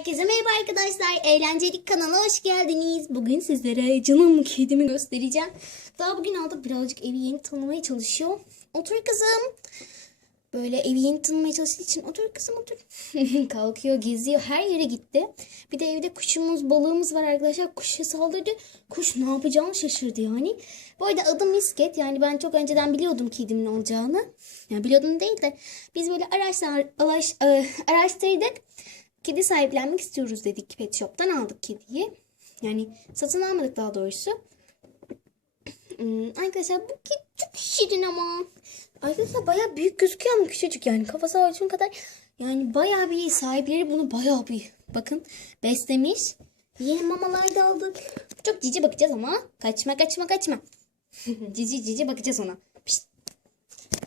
Herkese merhaba arkadaşlar. Eğlencelik kanalına hoş geldiniz. Bugün sizlere canım kedimi göstereceğim. Daha bugün aldık birazcık evi yeni tanımaya çalışıyor. Otur kızım. Böyle evi yeni tanımaya çalıştığı için otur kızım otur. Kalkıyor geziyor her yere gitti. Bir de evde kuşumuz balığımız var arkadaşlar. Kuşa saldırdı. Kuş ne yapacağını şaşırdı yani. Bu arada adı Misket. Yani ben çok önceden biliyordum kedimin olacağını. Yani biliyordum değil de biz böyle araştır, araş, e, araştırdık. Kedi sahiplenmek istiyoruz dedik. Pet Shop'tan aldık kediyi. Yani satın almadık daha doğrusu. Hmm, arkadaşlar bu kedi çok şirin ama. Arkadaşlar baya büyük gözüküyor ama küçücük yani. Kafası avucum kadar. Yani baya bir sahipleri bunu baya bir bakın beslemiş. Yeni mamalar da aldık. Çok cici bakacağız ama. Kaçma kaçma kaçma. cici cici bakacağız ona. Pişt.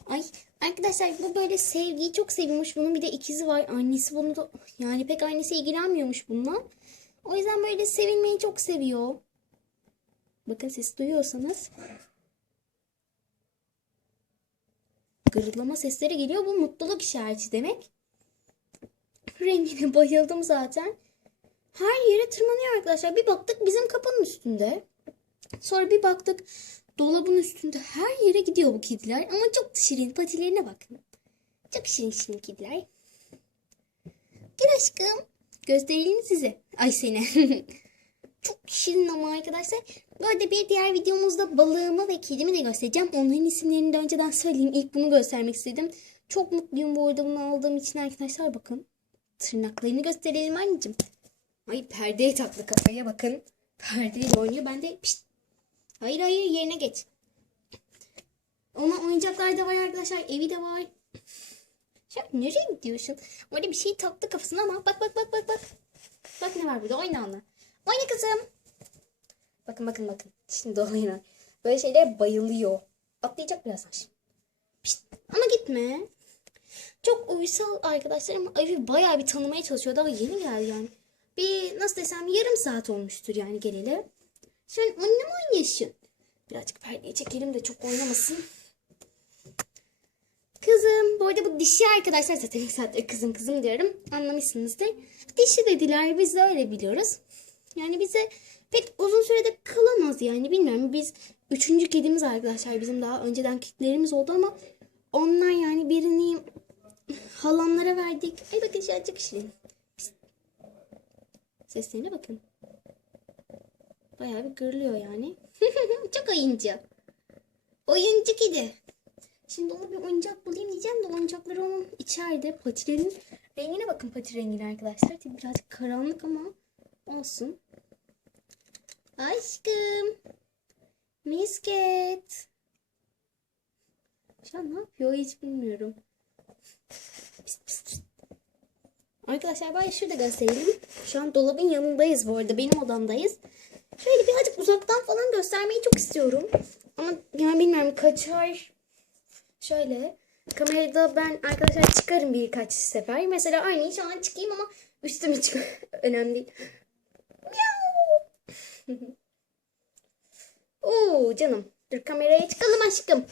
Ay arkadaşlar bu böyle sevgiyi çok seviyormuş. Bunun bir de ikizi var. Annesi bunu da yani pek annesi ilgilenmiyormuş bununla. O yüzden böyle sevilmeyi çok seviyor. Bakın ses duyuyorsanız. Gırılama sesleri geliyor. Bu mutluluk işareti demek. Rengine bayıldım zaten. Her yere tırmanıyor arkadaşlar. Bir baktık bizim kapının üstünde. Sonra bir baktık dolabın üstünde her yere gidiyor bu kediler. Ama çok şirin patilerine bakın. Çok şirin şirin kediler. Gel aşkım. Gösterelim size. Ay seni. çok şirin ama arkadaşlar. Bu arada bir diğer videomuzda balığımı ve kedimi de göstereceğim. Onların isimlerini de önceden söyleyeyim. İlk bunu göstermek istedim. Çok mutluyum bu arada bunu aldığım için arkadaşlar. Bakın. Tırnaklarını gösterelim anneciğim. Ay perdeye taktı kafaya bakın. Perdeyle oynuyor. Ben de pişt, Hayır hayır yerine geç. Ona oyuncaklar da var arkadaşlar. Evi de var. Sen nereye gidiyorsun? Orada bir şey taktı kafasına ama bak bak bak bak bak. Bak ne var burada oyna onunla. Oyna kızım. Bakın bakın bakın. Şimdi oyna. Böyle şeylere bayılıyor. Atlayacak birazdan. Pişt. Ama gitme. Çok uysal arkadaşlar ama evi bayağı bir tanımaya çalışıyor. Daha yeni geldi yani. Bir nasıl desem yarım saat olmuştur yani geleli. Sen onunla mı? Birazcık perdeyi çekelim de çok oynamasın. Kızım. Bu arada bu dişi arkadaşlar zaten ilk kızım kızım diyorum. Anlamışsınızdır. Dişi dediler. Biz de öyle biliyoruz. Yani bize pek uzun sürede kalamaz yani. Bilmiyorum. Biz üçüncü kedimiz arkadaşlar. Bizim daha önceden kedilerimiz oldu ama onlar yani birini halamlara verdik. Ay bakın şu an. Pist. Seslerine bakın. Bayağı bir gırlıyor yani. Çok oyuncu. Oyuncu kedi. Şimdi ona bir oyuncak bulayım diyeceğim de oyuncakları onun içeride. Patilerin rengine bakın pati rengine arkadaşlar. Tabii birazcık karanlık ama olsun. Aşkım. Misket. Şu an ne yapıyor hiç bilmiyorum. Pist, pist, pist. Arkadaşlar ben şurada gösterelim. Şu an dolabın yanındayız bu arada. Benim odamdayız. Şöyle birazcık uzaktan falan göstermeyi çok istiyorum. Ama yani bilmiyorum kaçar. Şöyle kamerada ben arkadaşlar çıkarım birkaç sefer. Mesela aynı şu an çıkayım ama üstüme çık. Önemli değil. Oo canım. Dur kameraya çıkalım aşkım.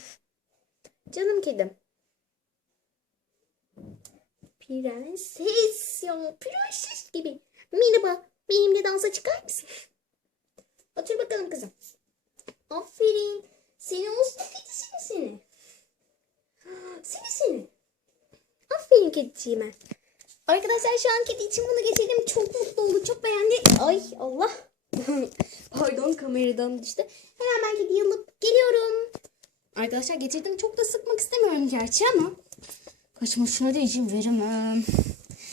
Canım kedim. Prenses ya. Prenses gibi. Merhaba. Benimle dansa çıkar mısın? Otur bakalım kızım. Aferin. Seni uslu kedisini seni. Seni seni. Aferin kediciğime. Arkadaşlar şu an kedi için bunu geçirdim. Çok mutlu oldu. Çok beğendi. Ay Allah. Pardon kameradan düştü. Hemen ben kediyi alıp geliyorum. Arkadaşlar getirdim. Çok da sıkmak istemiyorum gerçi ama. Kaçmasına da izin veremem.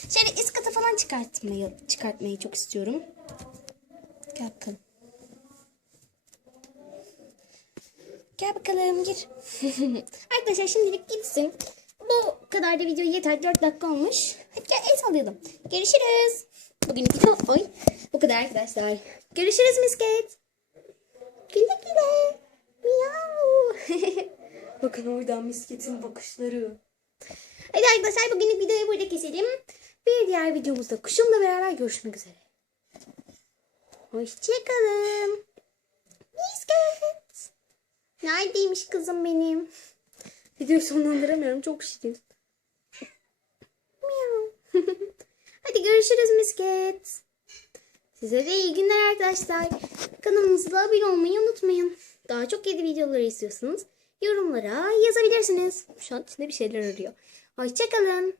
Şöyle üst kata falan çıkartmayı, çıkartmayı çok istiyorum. Gel bakalım. Gel bakalım gir. Arkadaşlar şimdilik gitsin. Bu kadar da video yeter. 4 dakika olmuş. Hadi gel el sallayalım. Görüşürüz. Bugün video oy. Bu kadar arkadaşlar. Görüşürüz misket. Güle güle. Miau. Bakın oradan misketin bakışları. Hadi arkadaşlar bugünlük videoyu burada keselim. Bir diğer videomuzda kuşumla beraber görüşmek üzere. Hoşçakalın. Misket. Neredeymiş kızım benim? Videoyu sonlandıramıyorum. Çok şirin. Hadi görüşürüz misket. Size de iyi günler arkadaşlar. Kanalımıza abone olmayı unutmayın. Daha çok yeni videoları istiyorsanız yorumlara yazabilirsiniz. Şu an içinde bir şeyler arıyor. Hoşçakalın.